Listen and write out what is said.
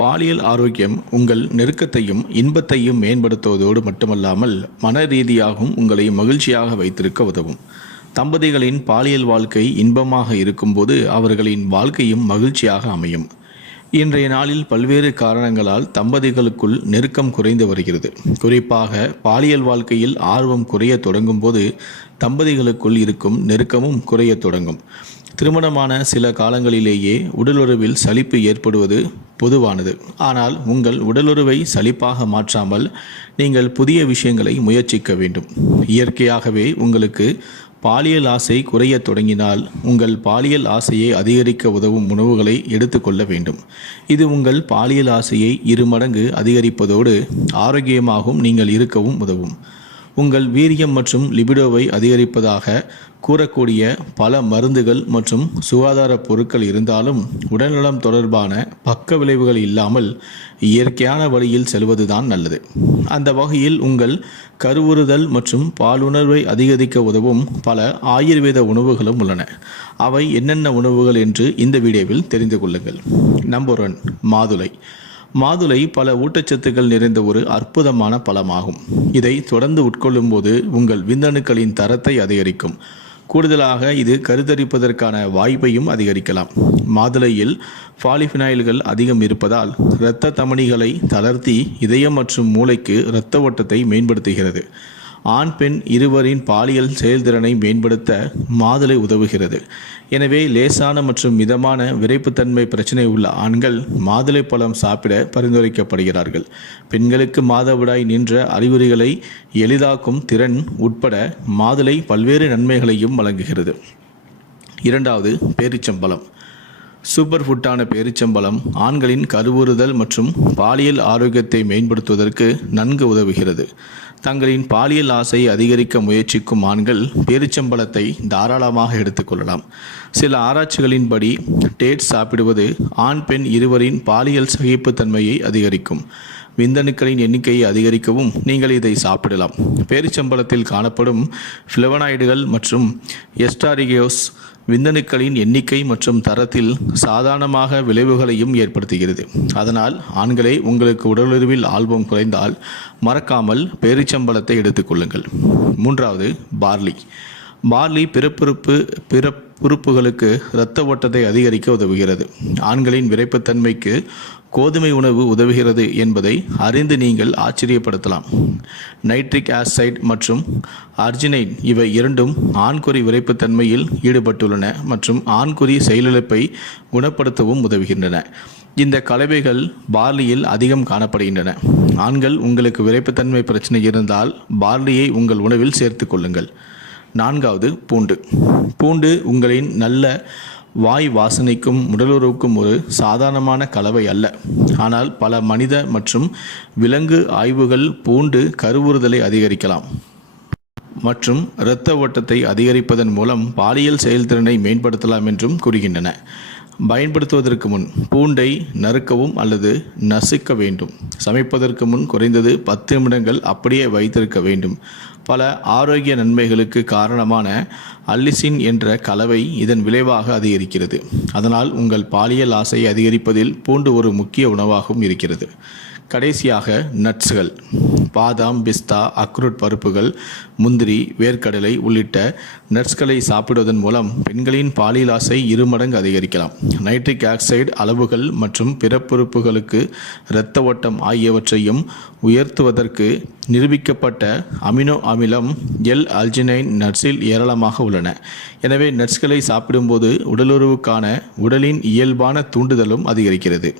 பாலியல் ஆரோக்கியம் உங்கள் நெருக்கத்தையும் இன்பத்தையும் மேம்படுத்துவதோடு மட்டுமல்லாமல் மன ரீதியாகவும் உங்களை மகிழ்ச்சியாக வைத்திருக்க உதவும். தம்பதிகளின் பாலியல் வாழ்க்கை இன்பமாக இருக்கும்போது அவர்களின் வாழ்க்கையும் மகிழ்ச்சியாக அமையும். இன்றைய நாளில் பல்வேறு காரணங்களால் தம்பதிகளுக்குள் நெருக்கம் குறைந்து வருகிறது. குறிப்பாக பாலியல் வாழ்க்கையில் ஆர்வம் குறைய தொடங்கும் போது தம்பதிகளுக்குள் இருக்கும் நெருக்கமும் குறைய தொடங்கும். திருமணமான சில காலங்களிலேயே உடலுறவில் சலிப்பு ஏற்படுவது பொதுவானது. ஆனால் உங்கள் உடலுறவை சலிப்பாக மாற்றாமல் நீங்கள் புதிய விஷயங்களை முயற்சிக்க வேண்டும். இயற்கையாகவே உங்களுக்கு பாலியல் ஆசை குறைய தொடங்கினால் உங்கள் பாலியல் ஆசையை அதிகரிக்க உதவும் உணவுகளை எடுத்துக்கொள்ள வேண்டும். இது உங்கள் பாலியல் ஆசையை 2 மடங்கு அதிகரிப்பதோடு ஆரோக்கியமாகவும் நீங்கள் இருக்கவும் உதவும். உங்கள் வீரியம் மற்றும் லிபிடோவை அதிகரிப்பதாக கூறக்கூடிய பல மருந்துகள் மற்றும் சுகாதார பொருட்கள் இருந்தாலும் உடல்நலம் தொடர்பான பக்க விளைவுகள் இல்லாமல் இயற்கையான வழியில் செல்வதுதான் நல்லது. அந்த வகையில் உங்கள் கருவுறுதல் மற்றும் பாலுணர்வை அதிகரிக்க உதவும் பல ஆயுர்வேத உணவுகளும் உள்ளன. அவை என்னென்ன உணவுகள் என்று இந்த வீடியோவில் தெரிந்து கொள்ளுங்கள். நம்பர் 1, மாதுளை. மாதுளை பல ஊட்டச்சத்துக்கள் நிறைந்த ஒரு அற்புதமான பழமாகும். இதை தொடர்ந்து உட்கொள்ளும் போது உங்கள் விந்தணுக்களின் தரத்தை அதிகரிக்கும். கூடுதலாக இது கருத்தரிப்பதற்கான வாய்ப்பையும் அதிகரிக்கலாம். மாதுளையில் பாலிஃபினாயில்கள் அதிகம் இருப்பதால் இரத்த தமனிகளை தளர்த்தி இதயம் மற்றும் மூளைக்கு இரத்த ஓட்டத்தை மேம்படுத்துகிறது. ஆண் பெண் இருவரின் பாலியல் செயல்திறனை மேம்படுத்த மாதுளை உதவுகிறது. எனவே லேசான மற்றும் மிதமான விரைப்புத்தன்மை பிரச்சனை உள்ள ஆண்கள் மாதுளை பழம் சாப்பிட பரிந்துரைக்கப்படுகிறார்கள். பெண்களுக்கு மாதவிடாய் நின்ற அறிகுறிகளை எளிதாக்கும் திறன் உட்பட மாதுளை பல்வேறு நன்மைகளையும் வழங்குகிறது. 2வது, பேரிச்சம்பழம். சூப்பர் ஃபுட்டான பேரிச்சம்பழம் ஆண்களின் கருவுறுதல் மற்றும் பாலியல் ஆரோக்கியத்தை மேம்படுத்துவதற்கு நன்கு உதவுகிறது. தங்களின் பாலியல் ஆசையை அதிகரிக்க முயற்சிக்கும் ஆண்கள் பேரிச்சம்பழத்தை தாராளமாக எடுத்துக்கொள்ளலாம். சில ஆராய்ச்சிகளின்படி டேட்ஸ் சாப்பிடுவது ஆண் பெண் இருவரின் பாலியல் சகிப்புத்தன்மையை அதிகரிக்கும். விந்தணுக்களின் எண்ணிக்கையை அதிகரிக்கவும் நீங்கள் இதை சாப்பிடலாம். பேரிச்சம்பழத்தில் காணப்படும் ஃப்ளவனாய்டுகள் மற்றும் எஸ்டாரிகோஸ் விந்தணுக்களின் எண்ணிக்கை மற்றும் தரத்தில் சாதாரணமாக விளைவுகளையும் ஏற்படுத்துகிறது. அதனால் ஆண்களே, உங்களுக்கு உடலுறவில் ஆர்வம் குறைந்தால் மறக்காமல் பேரிச்சம்பழத்தை எடுத்துக்கொள்ளுங்கள். 3வது, பார்லி. பார்லி பிறப்புறுப்புகளுக்கு இரத்த ஓட்டத்தை அதிகரிக்க உதவுகிறது. ஆண்களின் விரைப்புத்தன்மைக்கு கோதுமை உணவு உதவுகிறது என்பதை அறிந்து நீங்கள் ஆச்சரியப்படுத்தலாம். நைட்ரிக் ஆசைடு மற்றும் அர்ஜினைன் இவை இரண்டும் ஆண்குறி விரைப்புத்தன்மையில் ஈடுபட்டுள்ளன மற்றும் ஆண்குறி செயலிழப்பை குணப்படுத்தவும் உதவுகின்றன. இந்த கலவைகள் பார்லியில் அதிகம் காணப்படுகின்றன. ஆண்கள், உங்களுக்கு விரைப்புத்தன்மை பிரச்சனை இருந்தால் பார்லியை உங்கள் உணவில் சேர்த்து கொள்ளுங்கள். 4வது, பூண்டு. பூண்டு உங்களின் நல்ல வாய் வாசனைக்கும் உடலுறவுக்கும் ஒரு சாதாரணமான கலவை அல்ல. ஆனால் பல மனித மற்றும் விலங்கு ஆய்வுகள் பூண்டு கருவுறுதலை அதிகரிக்கலாம் மற்றும் இரத்த ஓட்டத்தை அதிகரிப்பதன் மூலம் பாலியல் செயல்திறனை மேம்படுத்தலாம் என்றும் கூறுகின்றன. பயன்படுத்துவதற்கு முன் பூண்டை நறுக்கவும் அல்லது நசுக்க வேண்டும். சமைப்பதற்கு முன் குறைந்தது 10 நிமிடங்கள் அப்படியே வைத்திருக்க வேண்டும். பல ஆரோக்கிய நன்மைகளுக்கு காரணமான அல்லிசின் என்ற கலவை இதன் விளைவாக அதிகரிக்கிறது. அதனால் உங்கள் பாலியல் ஆசையை அதிகரிப்பதில் பூண்டு ஒரு முக்கிய உணவாகவும் இருக்கிறது. கடைசியாக, நட்ஸ்கள். பாதாம், பிஸ்தா, அக்ரூட் பருப்புகள், முந்திரி, வேர்க்கடலை உள்ளிட்ட நட்ஸ்களை சாப்பிடுவதன் மூலம் பெண்களின் பாலியல் ஆசை 2 மடங்கு அதிகரிக்கலாம். நைட்ரிக் ஆக்சைடு அளவுகள் மற்றும் பிறப்புறுப்புகளுக்கு இரத்த ஓட்டம் ஆகியவற்றையும் உயர்த்துவதற்கு நிரூபிக்கப்பட்ட அமினோ அமிலம் எல்-அர்ஜினைன் நட்ஸில் ஏராளமாக உள்ளன. எனவே நட்ஸ்களை சாப்பிடும்போது உடலுறவுக்கான உடலின் இயல்பான தூண்டுதலும் அதிகரிக்கிறது.